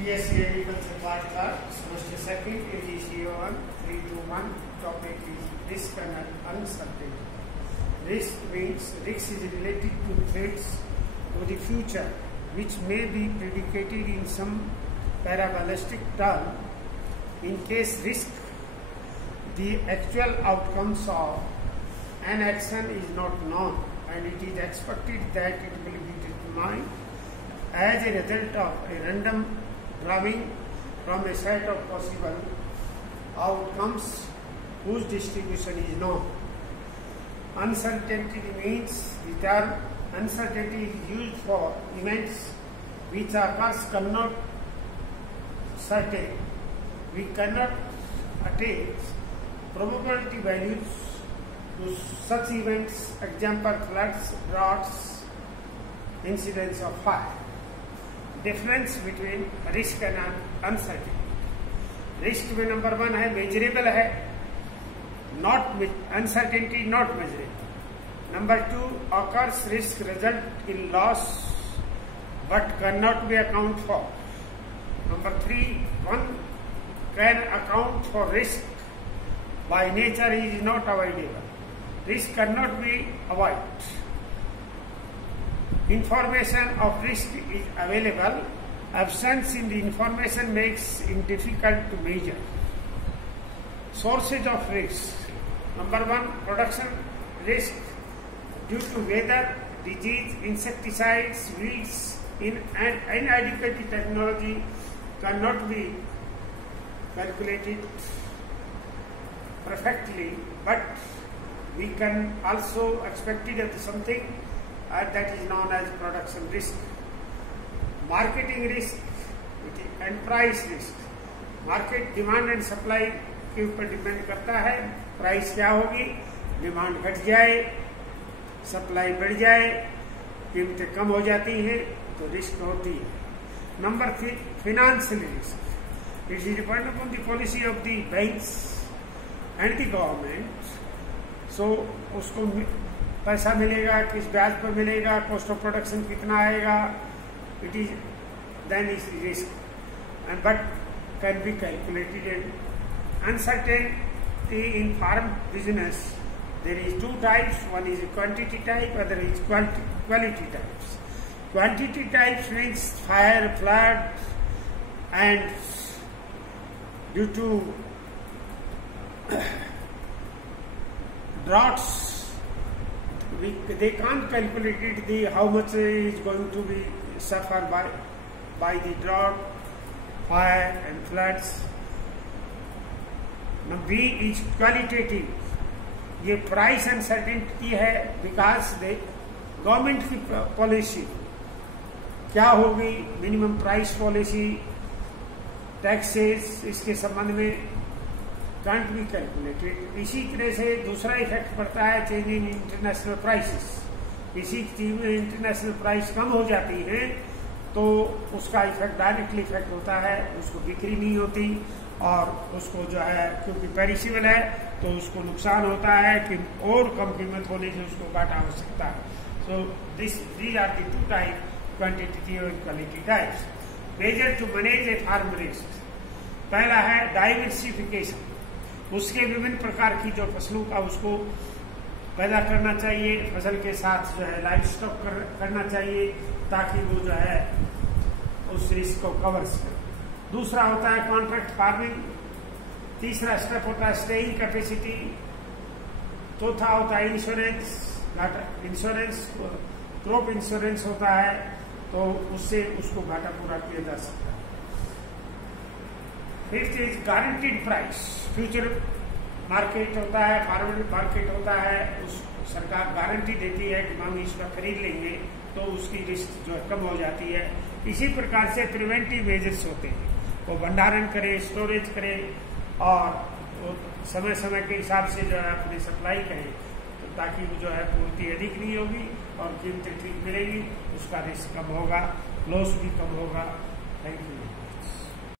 BSc Agriculture Part 3, Semester 2nd, AGCO 1, 321. Topic is risk and uncertainty. Risk means risk is related to threats to the future, which may be predicated in some parabolic term. In case risk, the actual outcomes of an action is not known, and it is expected that it will be determined as a result of a random drawing from a set of possible outcomes whose distribution is known. Uncertainty means the term uncertainty is used for events which occurs cannot certain. We cannot attain probability values to such events, example floods, droughts, incidents of fire. Difference between risk and uncertainty. Risk में नंबर 1 है मेजरेबल है, not uncertainty not measurable. Number 2 occurs risk result in loss but cannot be account for. Number 3 one can account for risk by nature is not avoidable. Risk cannot be avoided. Information of risk is available. Absence in the information makes it difficult to measure. Sources of risk. Number 1, production risk due to weather, disease, insecticides, weeds, and inadequate technology cannot be calculated perfectly, but we can also expect it as something that is known as production risk. Marketing risk and price risk. Market demand and supply के ऊपर डिपेंड करता है. प्राइस क्या होगी, डिमांड घट जाए, सप्लाई बढ़ जाए, कीमतें कम हो जाती हैं तो रिस्क होती है. Number 3 financial risk. It is depend upon the policy of the banks and the government. So उसको पैसा मिलेगा, किस ब्याज पर मिलेगा, कॉस्ट ऑफ प्रोडक्शन कितना आएगा, it is then is risk and but can be calculated. And uncertainty in farm business, there is 2 types. One is quantity type, other is quality types. Quantity types means fire, flood, and due to droughts, they can't calculate it, how much is going to be suffered by the drought, fire and floods. Now B is qualitative. ये price uncertainty है because they government की पॉलिसी क्या होगी, minimum price policy, taxes, इसके संबंध में can't be calculated. इसी तरह से दूसरा इफेक्ट पड़ता है चेंज इन इंटरनेशनल प्राइसेस. किसी चीज में इंटरनेशनल प्राइस कम हो जाती है तो उसका इफेक्ट डायरेक्टली इफेक्ट होता है, उसको बिक्री नहीं होती और उसको जो है क्योंकि पेरिशेबल है तो उसको नुकसान होता है कि और कम कीमत होने से उसको घाटा हो सकता है. So these are the 2 type, quantitative और quality types. Measure to manage a farm risk. पहला है डाइवर्सिफिकेशन. उसके विभिन्न प्रकार की जो फसलों का उसको पैदा करना चाहिए, फसल के साथ जो है लाइफ स्टॉक करना चाहिए ताकि वो जो है उस रिस्क को कवर करे. दूसरा होता है कॉन्ट्रैक्ट फार्मिंग. तीसरा स्टेप होता है स्टेइंग कैपेसिटी. चौथा होता है इंश्योरेंस. क्रॉप इंश्योरेंस होता है तो उससे उसको घाटा पूरा किया जा सकता है. Fifth is guaranteed price. Future market होता है, फॉरवर्ड मार्केट होता है, उस सरकार गारंटी देती है कि हम इसका खरीद लेंगे तो उसकी रिस्क जो है कम हो जाती है. इसी प्रकार से प्रिवेंटिव मेजर्स होते हैं, वो भंडारण करे, स्टोरेज करे और समय समय के हिसाब से जो है अपनी सप्लाई करें तो ताकि वो जो है पूर्ति अधिक नहीं होगी और कीमतें ठीक मिलेगी, उसका रिस्क कम होगा, लॉस भी कम होगा. Thank you.